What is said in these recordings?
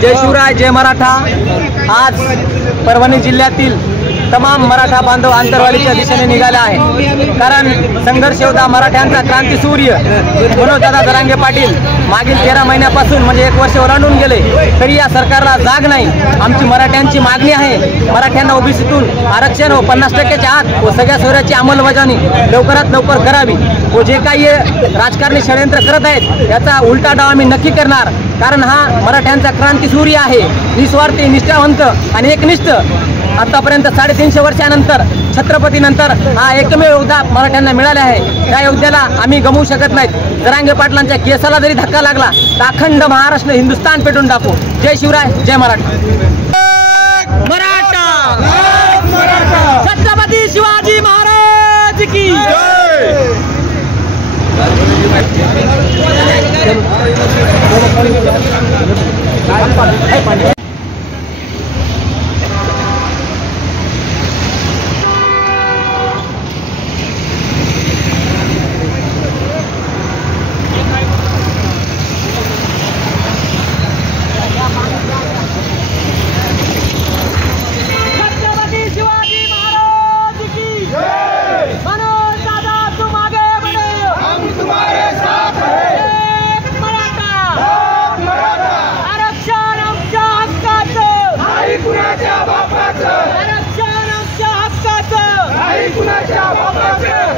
जय शिवराय, जय मराठा। आज परभणी जिल्ह्यातील तमाम मराठा बांधव आंतरवालीच्या दिशेने निघाले आहे। कारण संघर्ष योद्धा मराठ्यांचा क्रांती सूर्य मनोजदादा जरांगे पाटील मागील 13 महिन्यापासून म्हणजे 1 वर्ष ओलांडून गेले, तरी या सरकारला जाग नाही। आमची मराठ्यांची मागणी आहे, मराठ्यांना ओबीसीतून आरक्षण व 50% आत व सगळ्या सोयऱ्याची अंमलबजावणी लवकरात लवकर करावी व जे काही राजकारणी षडयंत्र करत आहेत याचा उलटा डाव आम्ही नक्की करणार। कारण हा मराठ्यांचा क्रांती सूर्य आहे, निस्वार्थी, निष्ठावंत आणि एकनिष्ठ। आतापर्यंत 350 वर्षानंतर छत्रपतीनंतर हा एकमेव योद्धा मराठ्यांना मिळाले आहे। त्या योद्ध्याला आम्ही गमवू शकत नाहीत। जरांगे पाटलांच्या केसाला जरी धक्का लागला तर अखंड महाराष्ट्र हिंदुस्थान पेटून टाकू। जय शिवराय, जय मराठा। मराठा छत्रपती शिवाजी महाराज की जय।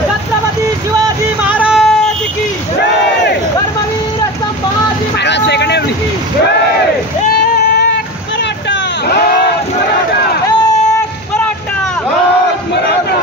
छत्रपती शिवाजी महाराज की जय। धर्मवीर संभाजी महाराज की जय। एक मराठा, एक मराठा, एक मराठा।